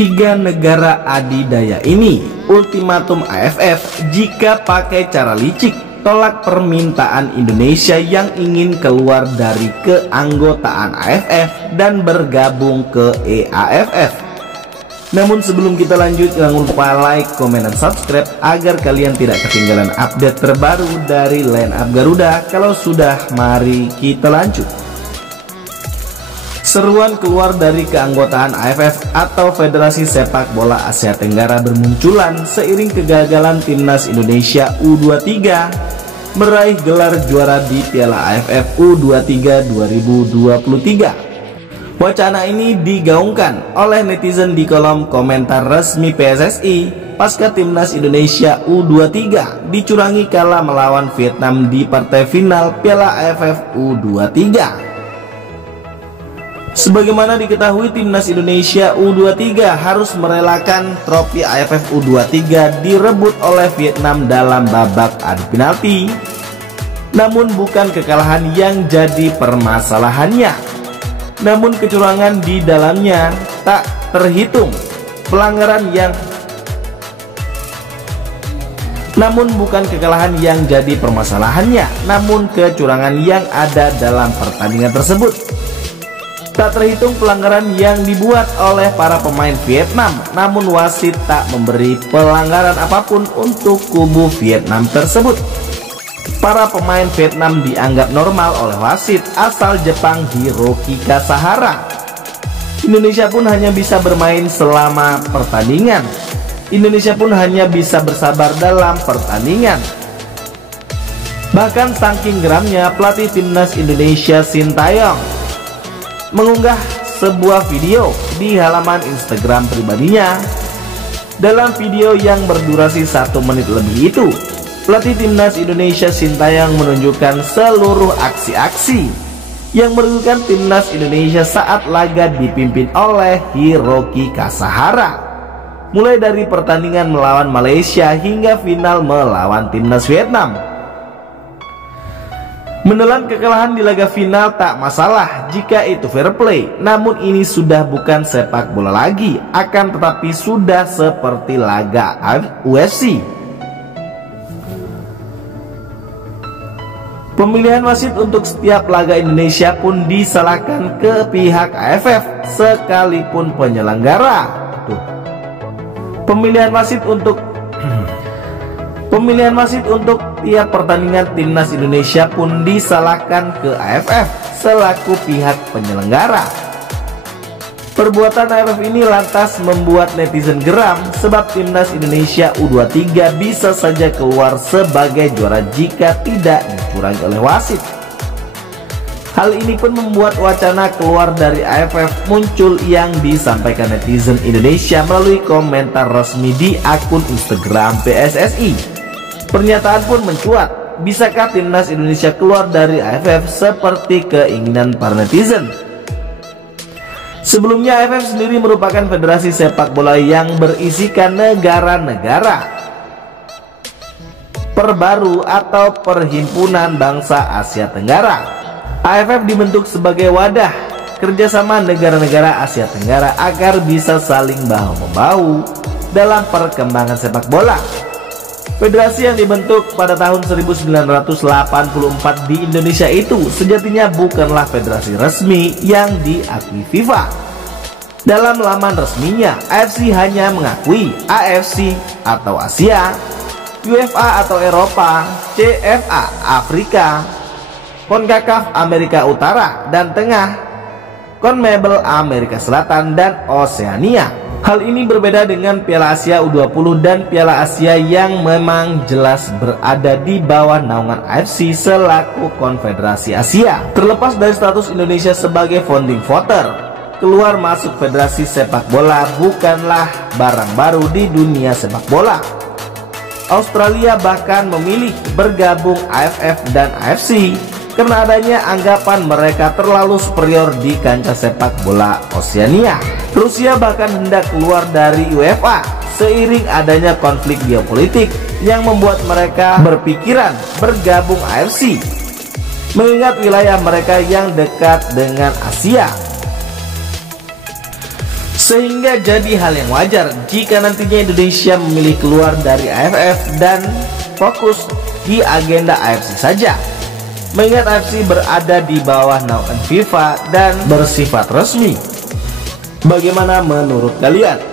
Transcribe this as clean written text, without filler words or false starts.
Tiga negara adidaya ini ultimatum AFF jika pakai cara licik tolak permintaan Indonesia yang ingin keluar dari keanggotaan AFF dan bergabung ke EAFF. Namun sebelum kita lanjut, jangan lupa like, komen, dan subscribe agar kalian tidak ketinggalan update terbaru dari line up Garuda. Kalau sudah, mari kita lanjut. Seruan keluar dari keanggotaan AFF atau Federasi Sepak Bola Asia Tenggara bermunculan seiring kegagalan timnas Indonesia U23 meraih gelar juara di Piala AFF U23 2023. Wacana ini digaungkan oleh netizen di kolom komentar resmi PSSI pasca timnas Indonesia U23 dicurangi kalah melawan Vietnam di partai final Piala AFF U23. Sebagaimana diketahui, timnas Indonesia U23 harus merelakan trofi AFF U23 direbut oleh Vietnam dalam babak adu penalti. Namun bukan kekalahan yang jadi permasalahannya, namun kecurangan di dalamnya tak terhitung. Bukan kekalahan yang jadi permasalahannya, namun kecurangan yang ada dalam pertandingan tersebut. Tak terhitung pelanggaran yang dibuat oleh para pemain Vietnam, namun wasit tak memberi pelanggaran apapun untuk kubu Vietnam tersebut. Para pemain Vietnam dianggap normal oleh wasit asal Jepang Hiroki Kasahara. Indonesia pun hanya bisa bermain selama pertandingan. Indonesia pun hanya bisa bersabar dalam pertandingan. Bahkan saking geramnya, pelatih timnas Indonesia Sintayong mengunggah sebuah video di halaman Instagram pribadinya. Dalam video yang berdurasi 1 menit lebih itu, pelatih timnas Indonesia Sintayong menunjukkan seluruh aksi-aksi yang merugikan timnas Indonesia saat laga dipimpin oleh Hiroki Kasahara, mulai dari pertandingan melawan Malaysia hingga final melawan timnas Vietnam. Menelan kekalahan di laga final tak masalah jika itu fair play, namun ini sudah bukan sepak bola lagi, akan tetapi sudah seperti laga UFC. Pemilihan wasit untuk setiap laga Indonesia pun disalahkan ke pihak AFF sekalipun penyelenggara. Pemilihan wasit untuk tiap pertandingan timnas Indonesia pun disalahkan ke AFF selaku pihak penyelenggara. Perbuatan AFF ini lantas membuat netizen geram sebab timnas Indonesia U23 bisa saja keluar sebagai juara jika tidak dicurangi oleh wasit. Hal ini pun membuat wacana keluar dari AFF muncul yang disampaikan netizen Indonesia melalui komentar resmi di akun Instagram PSSI. Pernyataan pun mencuat, bisakah timnas Indonesia keluar dari AFF seperti keinginan para netizen? Sebelumnya AFF sendiri merupakan federasi sepak bola yang berisikan negara-negara perbaru atau Perhimpunan Bangsa Asia Tenggara. AFF dibentuk sebagai wadah kerjasama negara-negara Asia Tenggara agar bisa saling bahu-membahu dalam perkembangan sepak bola. Federasi yang dibentuk pada tahun 1984 di Indonesia itu sejatinya bukanlah federasi resmi yang diakui FIFA. Dalam laman resminya, AFC hanya mengakui AFC atau Asia, UEFA atau Eropa, CFA Afrika, CONCACAF Amerika Utara dan Tengah, CONMEBOL Amerika Selatan dan Oseania. Hal ini berbeda dengan Piala Asia U20 dan Piala Asia yang memang jelas berada di bawah naungan AFC selaku Konfederasi Asia. Terlepas dari status Indonesia sebagai founding voter, keluar masuk federasi sepak bola bukanlah barang baru di dunia sepak bola. Australia bahkan memilih bergabung AFF dan AFC karena adanya anggapan mereka terlalu superior di kancah sepak bola Oseania. Rusia bahkan hendak keluar dari UEFA seiring adanya konflik geopolitik yang membuat mereka berpikiran bergabung AFC, mengingat wilayah mereka yang dekat dengan Asia. Sehingga jadi hal yang wajar jika nantinya Indonesia memilih keluar dari AFF dan fokus di agenda AFC saja, mengingat AFC berada di bawah naungan FIFA dan bersifat resmi. Bagaimana menurut kalian?